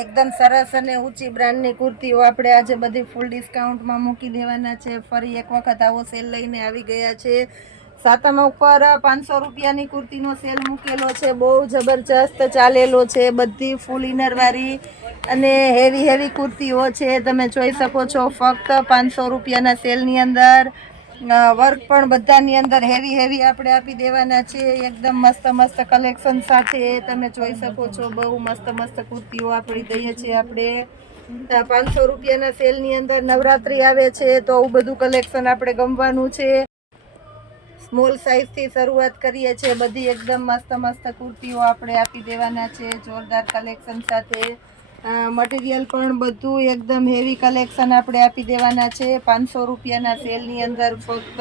એકદમ સરસ અને ઊંચી બ્રાન્ડની કુર્તીઓ આપણે આજે બધી ફૂલ ડિસ્કાઉન્ટમાં મૂકી દેવાના છે. ફરી એક વખત આવો સેલ લઈને આવી ગયા છે. સાતમ ઉપર 500 રૂપિયાની કુર્તીનો સેલ મૂકેલો છે. બહુ જબરજસ્ત ચાલેલો છે. બધી ફૂલ ઇનરવાળી અને હેવી કુર્તીઓ છે. તમે જોઈ શકો છો ફક્ત 500 રૂપિયાના સેલની અંદર. વર્ક પણ બધાની અંદર હેવી આપણે આપી દેવાના છે. એકદમ મસ્ત કલેક્શન સાથે તમે જોઈ શકો છો. બહુ મસ્ત કુર્તીઓ આપી દઈએ છીએ આપણે 500 રૂપિયાના સેલની અંદર. નવરાત્રી આવે છે તો આવું બધું કલેક્શન આપણે ગમવાનું છે. સ્મોલ સાઇઝથી શરૂઆત કરીએ છીએ. બધી એકદમ મસ્ત કુર્તીઓ આપણે આપી દેવાના છે જોરદાર કલેક્શન સાથે. મટીરિયલ પણ બધું એકદમ હેવી કલેક્શન આપણે આપી દેવાના છે 500 રૂપિયાના સેલની અંદર. ફક્ત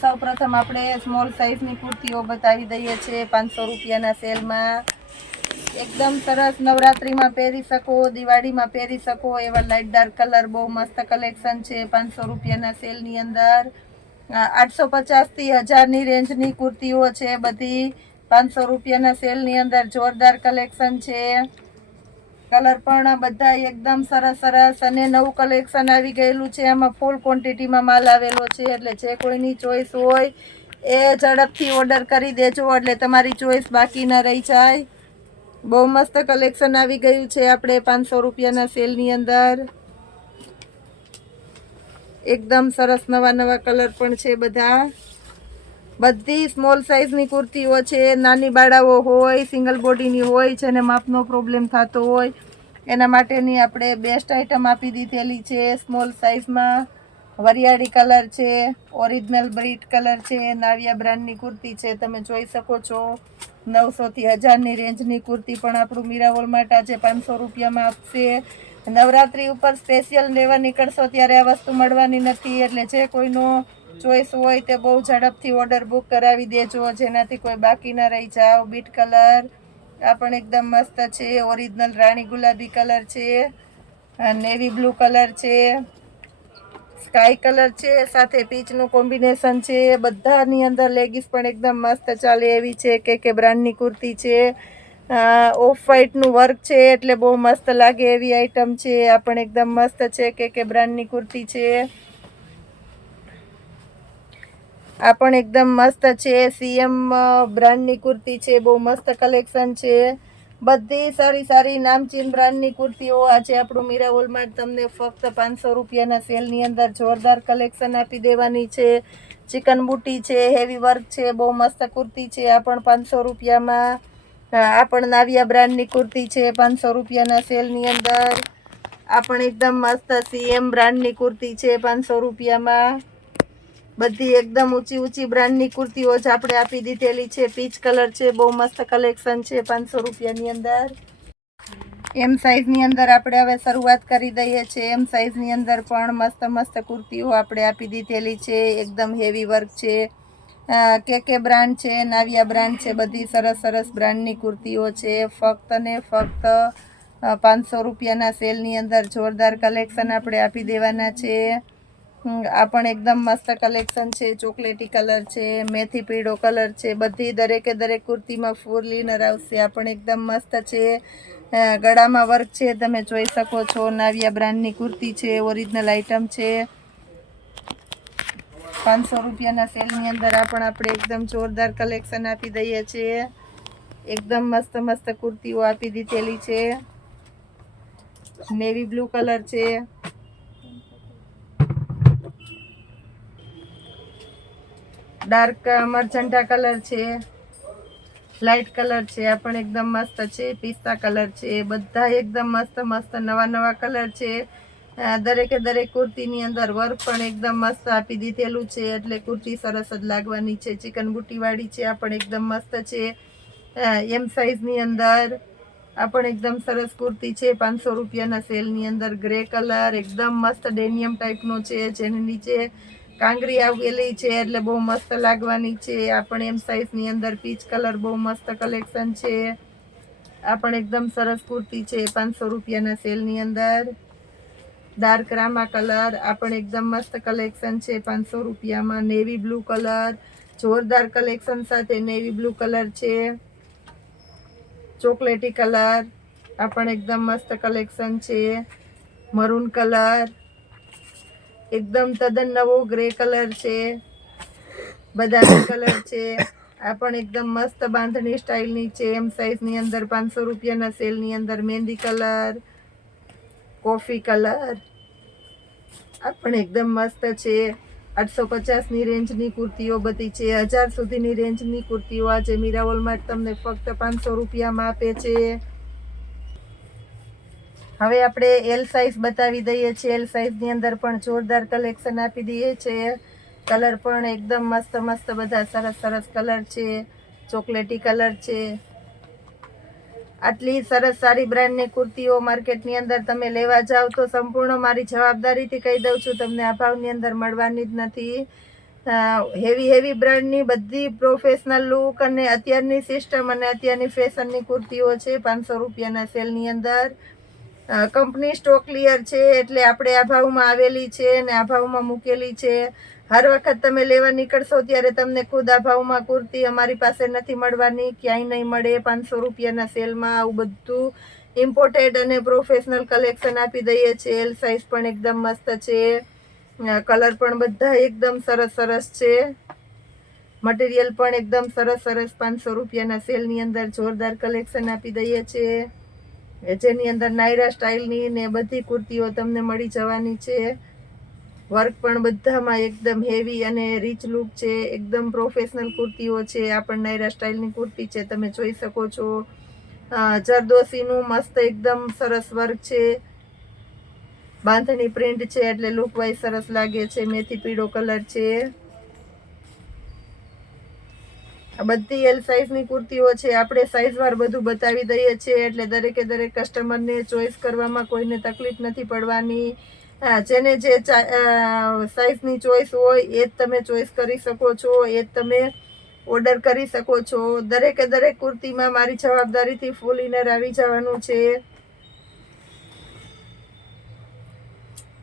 સૌ પ્રથમ આપણે સ્મોલ સાઇઝની કુર્તીઓ બતાવી દઈએ છીએ 500 રૂપિયાના સેલમાં. એકદમ સરસ નવરાત્રીમાં પહેરી શકો, દિવાળીમાં પહેરી શકો એવા લાઇટ ડાર્ક કલર બહુ મસ્ત કલેક્શન છે 500 રૂપિયાના સેલની અંદર. 850 થી 1000ની રેન્જની કુર્તીઓ છે બધી 500 રૂપિયાના સેલની અંદર. જોરદાર કલેક્શન છે. કલર પણ બધા એકદમ સરસ અને નવું કલેક્શન આવી ગયેલું છે. આમાં ફૂલ ક્વોન્ટિટીમાં માલ આવેલો છે એટલે જે કોઈની ચોઈસ હોય એ ઝડપથી ઓર્ડર કરી દેજો એટલે તમારી ચોઈસ બાકી ન રહી જાય. બહુ મસ્ત કલેક્શન આવી ગયું છે આપણે 500 રૂપિયાના સેલની અંદર. એકદમ સરસ નવા કલર પણ છે બધા. બધી સ્મોલ સાઇઝની કુર્તીઓ છે. નાની બાળાઓ હોય, સિંગલ બોડીની હોય, જેને માપનો પ્રોબ્લેમ થતો હોય એના માટેની આપણે બેસ્ટ આઇટમ આપી દીધેલી છે. સ્મોલ સાઇઝમાં વરિયાળી કલર છે, ઓરિજિનલ બ્રીટ કલર છે, નાવિયા બ્રાન્ડની કુર્તી છે. તમે જોઈ શકો છો 900 થી 1000ની રેન્જની કુર્તી પણ આપણું મીરાવોલ માટે આજે 500 રૂપિયામાં આપશે. નવરાત્રી ઉપર સ્પેશિયલ લેવા નીકળશો ત્યારે આ વસ્તુ મળવાની નથી એટલે જે કોઈનો ચોઈસ હોય તે બહુ ઝડપથી ઓર્ડર બુક કરાવી દેજો જેનાથી કોઈ બાકી ના રહી જાવ. બીટ કલર આ પણ એકદમ મસ્ત છે. ઓરિજિનલ રાણી ગુલાબી કલર છે, નેવી બ્લુ કલર છે, સ્કાય કલર છે, સાથે પીચનું કોમ્બિનેશન છે. બધાની અંદર લેગીસ પણ એકદમ મસ્ત ચાલે એવી છે કે બ્રાન્ડની કુર્તી છે. ઓફ વ્હાઈટનું વર્ક છે એટલે બહુ મસ્ત લાગે એવી આઈટમ છે. આ પણ એકદમ મસ્ત છે કે બ્રાન્ડની કુર્તી છે. આ પણ એકદમ મસ્ત છે. સીએમ બ્રાન્ડની કુર્તી છે. બહુ મસ્ત કલેક્શન છે. બધી સારી નામચીન બ્રાન્ડની કુર્તીઓ આજે આપણું મીરાવોલમાં તમને ફક્ત 500 રૂપિયાના સેલની અંદર જોરદાર કલેક્શન આપી દેવાની છે. ચિકન બુટી છે, હેવી વર્ક છે, બહુ મસ્ત કુર્તી છે. આ પણ 500 રૂપિયામાં. આ પણ નાવિયા બ્રાન્ડની કુર્તી છે 500 રૂપિયાના સેલની અંદર. આ પણ એકદમ મસ્ત સીએમ બ્રાન્ડની કુર્તી છે 500 રૂપિયામાં. બધી એકદમ ઊંચી બ્રાન્ડની કુર્તીઓ જ આપણે આપી દીધેલી છે. પીચ કલર છે, બહુ મસ્ત કલેક્શન છે 500 રૂપિયાની અંદર. એમ સાઇઝની અંદર આપણે હવે શરૂઆત કરી દઈએ છીએ. એમ સાઇઝની અંદર પણ મસ્ત કુર્તીઓ આપણે આપી દીધેલી છે. એકદમ હેવી વર્ક છે. કે બ્રાન્ડ છે, નાવિયા બ્રાન્ડ છે, બધી સરસ બ્રાન્ડની કુર્તીઓ છે. ફક્ત ને ફક્ત 500 રૂપિયાના સેલની અંદર જોરદાર કલેક્શન આપણે આપી દેવાના છે. આ પણ એકદમ મસ્ત કલેક્શન છે. ચોકલેટી કલર છે, મેથી પીળો કલર છે. બધી દરેક કુર્તીમાં ફૂલ ઇનર આવશે. આ પણ એકદમ મસ્ત છે. ગળામાં વર્ક છે. તમે જોઈ શકો છો નાવિયા બ્રાન્ડની કુર્તી છે. ઓરિજિનલ આઇટમ છે. 500 રૂપિયાના સેલની અંદર આ પણ આપણે એકદમ જોરદાર કલેક્શન આપી દઈએ છીએ. એકદમ મસ્ત કુર્તીઓ આપી દીધેલી છે. નેવી બ્લુ કલર છે, ડાર્ક મરચંટા કલર છે, લાઇટ કલર છે. આ પણ એકદમ મસ્ત છે. પિસ્તા કલર છે. બધા એકદમ મસ્ત નવા કલર છે. દરેક કુર્તીની અંદર વર્ક પણ એકદમ મસ્ત આપી દીધેલું છે એટલે કુર્તી સરસ જ લાગવાની છે. ચિકન બુટી વાળી છે. આ પણ એકદમ મસ્ત છે. એમ સાઇઝની અંદર આ પણ એકદમ સરસ કુર્તી છે 500 રૂપિયાના સેલની અંદર. ગ્રે કલર એકદમ મસ્ત ડેનિયમ ટાઈપનો છે જેની નીચે કાંગરી આવેલી છે એટલે બહુ મસ્ત લાગવાની છે. આ પણ એમ સાઇઝની અંદર. પીચ કલર બહુ મસ્ત કલેક્શન છે. આ પણ એકદમ સરસ કુર્તી છે 500 રૂપિયાના સેલની અંદર. ડાર્ક રામા કલર આ પણ એકદમ મસ્ત કલેક્શન છે 500 રૂપિયામાં. નેવી બ્લુ કલર જોરદાર કલેક્શન સાથે નેવી બ્લુ કલર છે. ચોકલેટી કલર આ પણ એકદમ મસ્ત કલેક્શન છે. મરૂન કલર, એકદમ તદ્દન નવો ગ્રે કલર છે. બદામી કલર છે. આ પણ એકદમ મસ્ત બાંધણી સ્ટાઇલની છે. એમ સાઇઝની અંદર 500 રૂપિયાના સેલની અંદર મહેંદી કલર, કોફી કલર. આ પણ એકદમ મસ્ત છે. 850ની રેન્જની કુર્તીઓ બધી છે. 1000 સુધીની રેન્જની કુર્તીઓ આજે મીરા વોલમાર્ટ તમને ફક્ત 500 રૂપિયામાં આપે છે. હવે આપણે એલ સાઇઝ બતાવી દઈએ છીએ. એલ સાઇઝની અંદર પણ જોરદાર કલેક્શન આપી દઈએ છીએ. કલર પણ એકદમ મસ્ત મસ્ત બધા સરસ સરસ કલર છે. ચોકલેટી કલર છે. આટલી સરસ સારી બ્રાન્ડની કુર્તીઓ માર્કેટની અંદર તમે લેવા જાઓ તો સંપૂર્ણ મારી જવાબદારીથી કહી દઉં છું, તમને આ ભાવની અંદર મળવાની જ નથી. હેવી બ્રાન્ડની બધી પ્રોફેશનલ લુક અને અત્યારની સિસ્ટમ અને અત્યારની ફેશનની કુર્તીઓ છે 500 રૂપિયાના સેલની અંદર. કંપની સ્ટોક ક્લિયર છે એટલે આપણે આ ભાવમાં આવેલી છે અને આ ભાવમાં મૂકેલી છે. હર વખત તમે લેવા નીકળશો ત્યારે તમને ખુદ આ ભાવમાં કુર્તી અમારી પાસે નથી મળવાની, ક્યાંય નહીં મળે. 500 રૂપિયાના સેલમાં આવું બધું ઇમ્પોર્ટેડ અને પ્રોફેશનલ કલેક્શન આપી દઈએ છીએ. એલ સાઇઝ પણ એકદમ મસ્ત છે. કલર પણ બધા એકદમ સરસ સરસ છે. મટીરિયલ પણ એકદમ સરસ સરસ 500 રૂપિયાના સેલની અંદર જોરદાર કલેક્શન આપી દઈએ છીએ. જેની અંદર નાયરા સ્ટાઇલની ને બધી કુર્તીઓ તમને મળી જવાની છે. વર્ક પણ બધામાં એકદમ હેવી અને રીચ લુક છે. એકદમ પ્રોફેશનલ કુર્તીઓ છે. આ પણ નાયરા સ્ટાઇલની કુર્તી છે, તમે જોઈ શકો છો. જરદોશીનું મસ્ત એકદમ સરસ વર્ક છે. બાંધણી પ્રિન્ટ છે એટલે લુક વાઇઝ સરસ લાગે છે. મેથી પીળો કલર છે. આ બધી એલ સાઇઝની કુર્તીઓ છે. આપણે સાઇઝવાર બધું બતાવી દઈએ છીએ એટલે દરેકે દરેક કસ્ટમરને ચોઈસ કરવામાં કોઈને તકલીફ નથી પડવાની. જેને જે સાઇઝની ચોઈસ હોય એ જ તમે ચોઈસ કરી શકો છો, એ જ તમે ઓર્ડર કરી શકો છો. દરેકે દરેક કુર્તીમાં મારી જવાબદારીથી ફૂલ ઇનર આવી જવાનું છે.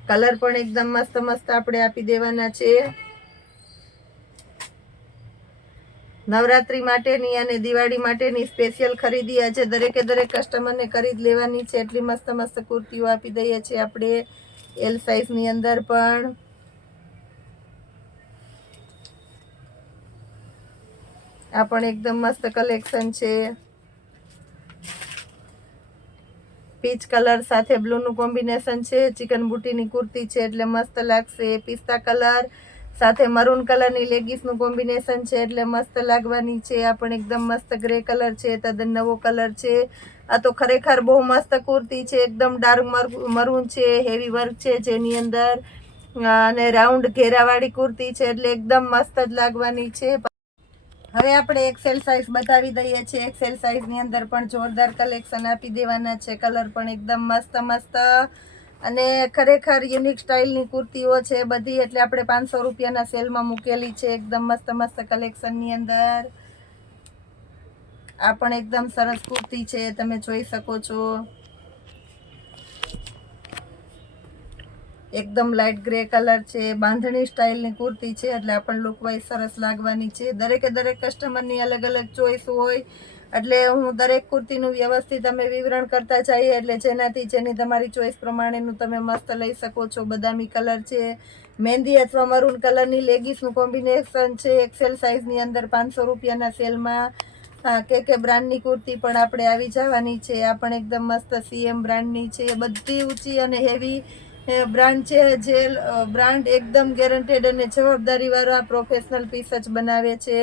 કલર પણ એકદમ મસ્ત મસ્ત આપણે આપી દેવાના છે. નવરાત્રી માટેની અને દિવાળી માટેની સ્પેશિયલ ખરીદી આજે દરેકે દરેક કસ્ટમરને કરી જ લેવાની છે. એટલી મસ્ત મસ્ત કુર્તીઓ આપી દઈએ છીએ આપણે એલ સાઇઝની અંદર પણ. આ પણ એકદમ મસ્ત કલેક્શન છે. પીચ કલર સાથે બ્લુનું કોમ્બિનેશન છે. ચિકન બુટીની કુર્તી છે એટલે મસ્ત લાગશે. પિસ્તા કલર સાથે મરૂન કલરની લેગીસનું કોમ્બિનેશન છે એટલે મસ્ત લાગવાની છે. આ પણ એકદમ મસ્ત ગ્રે કલર છે. તદ્દન નવો કલર છે. આ તો ખરેખર બહુ મસ્ત કુર્તી છે. એકદમ ડાર્ક મરૂન છે. હેવી વર્ક છે જેની અંદર અને રાઉન્ડ ઘેરાવાળી કુર્તી છે એટલે એકદમ મસ્ત જ લાગવાની છે. હવે આપણે એક્સેલ સાઇઝ બતાવી દઈએ છીએ. એક્સેલ સાઇઝની અંદર પણ જોરદાર કલેક્શન આપી દેવાના છે. કલર પણ એકદમ મસ્ત મસ્ત અને ખરેખર યુનિક સ્ટાઇલની કુર્તીઓ છે બધી એટલે આપણે 500 રૂપિયાના સેલમાં મૂકેલી છે. એકદમ મસ્ત મસ્ત કલેક્શનની અંદર આ પણ એકદમ સરસ કુર્તી છે, તમે જોઈ શકો છો. એકદમ લાઇટ ગ્રે કલર છે. બાંધણી સ્ટાઇલની કુર્તી છે એટલે આ પણ લુક વાઇઝ સરસ લાગવાની છે. દરેકે દરેક કસ્ટમરની અલગ અલગ ચોઈસ હોય એટલે હું દરેક કુર્તીનું વ્યવસ્થિત અમે વિવરણ કરતા જઈએ એટલે જેની તમારી ચોઈસ પ્રમાણેનું તમે મસ્ત લઈ શકો છો. બદામી કલર છે. મહેંદી અથવા મરૂન કલરની લેગીસનું કોમ્બિનેશન છે. એક્સેલ સાઇઝની અંદર 500 રૂપિયાના સેલમાં કે બ્રાન્ડની કુર્તી પણ આપણે આવી જવાની છે. આ પણ એકદમ મસ્ત CM બ્રાન્ડની છે. બધી ઊંચી અને હેવી બ્રાન્ડ છે. જે બ્રાન્ડ એકદમ ગેરંટેડ અને જવાબદારીવાળા પ્રોફેશનલ પીસ જ બનાવે છે.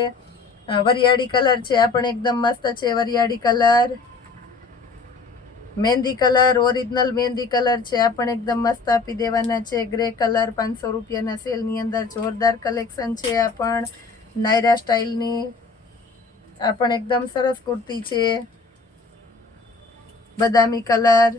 વરિયાળી કલર છે. આ પણ એકદમ મસ્ત છે. વરિયાળી કલર, મહેંદી કલર, ઓરિજિનલ મહેંદી કલર છે. આ પણ એકદમ મસ્ત આપી દેવાના છે. ગ્રે કલર 500 રૂપિયાના સેલની અંદર જોરદાર કલેક્શન છે. આ પણ નાયરા સ્ટાઇલની આ પણ એકદમ સરસ કુર્તી છે. બદામી કલર,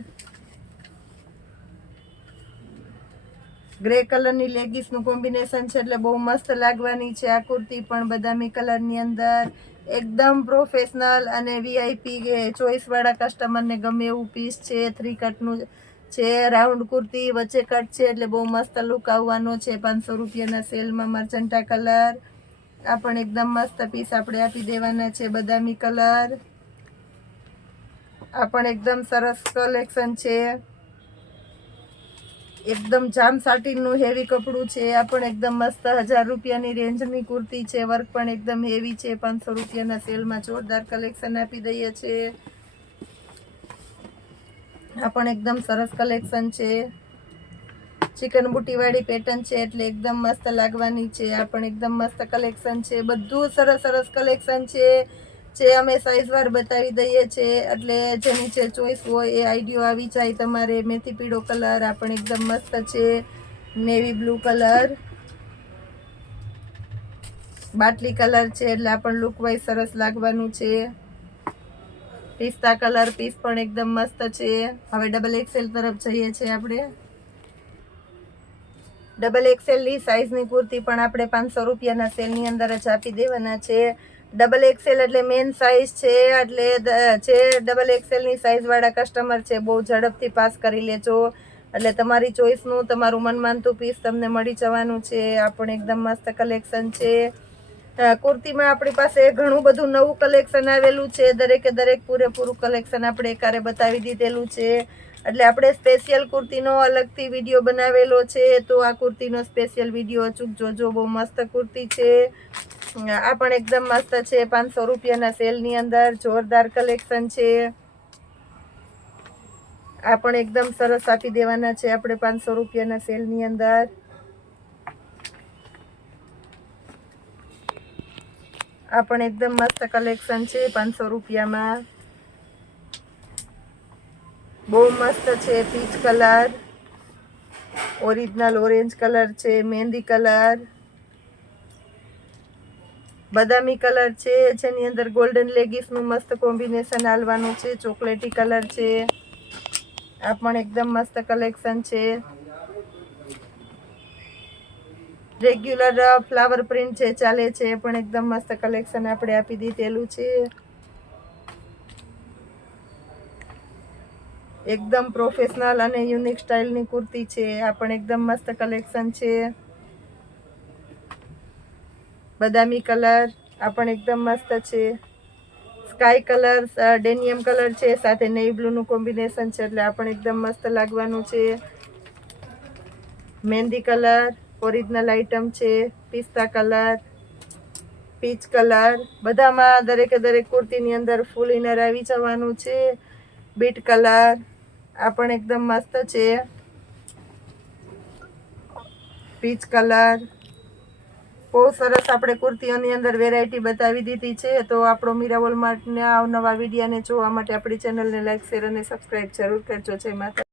ગ્રે કલરની લેગીસનું કોમ્બિનેશન છે એટલે બહુ મસ્ત લાગવાની છે. આ કુર્તી પણ બદામી કલરની અંદર એકદમ પ્રોફેશનલ અને VIP ચોઈસવાળા કસ્ટમરને ગમે એવું પીસ છે. 3 કટનું છે. રાઉન્ડ કુર્તી વચ્ચે કટ છે એટલે બહુ મસ્ત લુક આવવાનો છે. 500 રૂપિયાના સેલમાં મર્ચન્ટા કલર આ પણ એકદમ મસ્ત પીસ આપણે આપી દેવાના છે. બદામી કલર આ પણ એકદમ સરસ કલેક્શન છે, એકદમ જામ સાટીનનું હેવી કપડું છે. આ પણ એકદમ મસ્ત 1000 રૂપિયાની રેન્જની કુર્તી છે. વર્ક પણ એકદમ હેવી છે. 500 રૂપિયાના સેલમાં જોરદાર કલેક્શન આપી દઈએ છે. આ પણ એકદમ સરસ કલેક્શન છે. ચિકન બુટીવાળી પેટર્ન છે એટલે એકદમ મસ્ત લાગવાની છે. આ પણ એકદમ મસ્ત કલેક્શન છે. બધું સરસ સરસ કલેક્શન છે જે અમે સાઇઝવાર બતાવી દઈએ છીએ, એટલે જેની જે ચોઈસ હોય એ આઈડિયો આવી જાય તમારે. મેથી પીળો કલર આ પણ એકદમ મસ્ત છે. નેવી બ્લુ કલર, બાટલી કલર છે એટલે આ પણ લુક વાઇઝ સરસ લાગવાનું છે. પિસ્તા કલર પીસ પણ એકદમ મસ્ત છે. હવે ડબલ એક્સેલ તરફ જઈએ છીએ આપણે. ડબલ એક્સેલની સાઇઝની કુર્તી પણ આપણે 500 રૂપિયાના સેલની અંદર જ આપી દેવાના છે. ડબલ એક્સેલ એટલે મેન સાઇઝ છે, એટલે જે ડબલ એક્સેલની સાઇઝવાળા કસ્ટમર છે બહુ ઝડપથી પાસ કરી લેજો, એટલે તમારી ચોઈસનું તમારું મનમાનતું પીસ તમને મળી જવાનું છે. આ પણ એકદમ મસ્ત કલેક્શન છે. કુર્તીમાં આપણી પાસે ઘણું બધું નવું કલેક્શન આવેલું છે. દરેકે દરેક પૂરેપૂરું કલેક્શન આપણે એકારે બતાવી દીધેલું છે, એટલે આપણે સ્પેશિયલ કુર્તીનો અલગથી વિડીયો બનાવેલો છે. તો આ કુર્તીનો સ્પેશિયલ વિડીયો અચૂક જોજો. બહુ મસ્ત કુર્તી છે. આ પણ એકદમ મસ્ત છે. 500 રૂપિયાના સેલની અંદર જોરદાર કલેક્શન છે. આ પણ એકદમ સરસ આપી દેવાના છે આપણે 500 રૂપિયાના સેલની અંદર. આ પણ એકદમ મસ્ત કલેક્શન છે 500 રૂપિયામાં. બહુ મસ્ત છે. Peach colour, original orange colour છે, મહેંદી કલર, બદામી કલર છે, જેની અંદર ગોલ્ડન લેગીસનું મસ્ત કોમ્બિનેશન આલવાનું છે. ચોકલેટી કલર છે. આ પણ એકદમ મસ્ત કલેક્શન છે. રેગ્યુલર ફ્લાવર પ્રિન્ટ જે ચાલે છે એ પણ એકદમ મસ્ત કલેક્શન આપણે આપી દીધેલું છે. એકદમ પ્રોફેશનલ અને યુનિક સ્ટાઇલની કુર્તી છે. આ પણ એકદમ મસ્ત કલેક્શન છે. બદામી કલર આ પણ એકદમ મસ્ત છે. સ્કાય કલર, ડેનિયમ કલર છે, સાથે નેવી બ્લુનું કોમ્બિનેશન છે, એટલે આ પણ એકદમ મસ્ત લાગવાનું છે. મહેંદી કલર ઓરિજિનલ આઇટમ છે. પિસ્તા કલર, પીચ કલર, બધામાં દરેકે દરેક કુર્તીની અંદર ફૂલ ઇનર આવી જવાનું છે. બીટ કલર આ પણ એકદમ મસ્ત છે. Peach colour. બહુ સરસ આપણે કુર્તીઓની અંદર વેરાયટી બતાવી દીધી છે. તો આપણો મીરા વોલમાર્ટના અવનવા વિડીયોને જોવા માટે આપણી ચેનલને લાઈક, શેર અને સબસ્ક્રાઈબ જરૂર કરજો. જય માતા.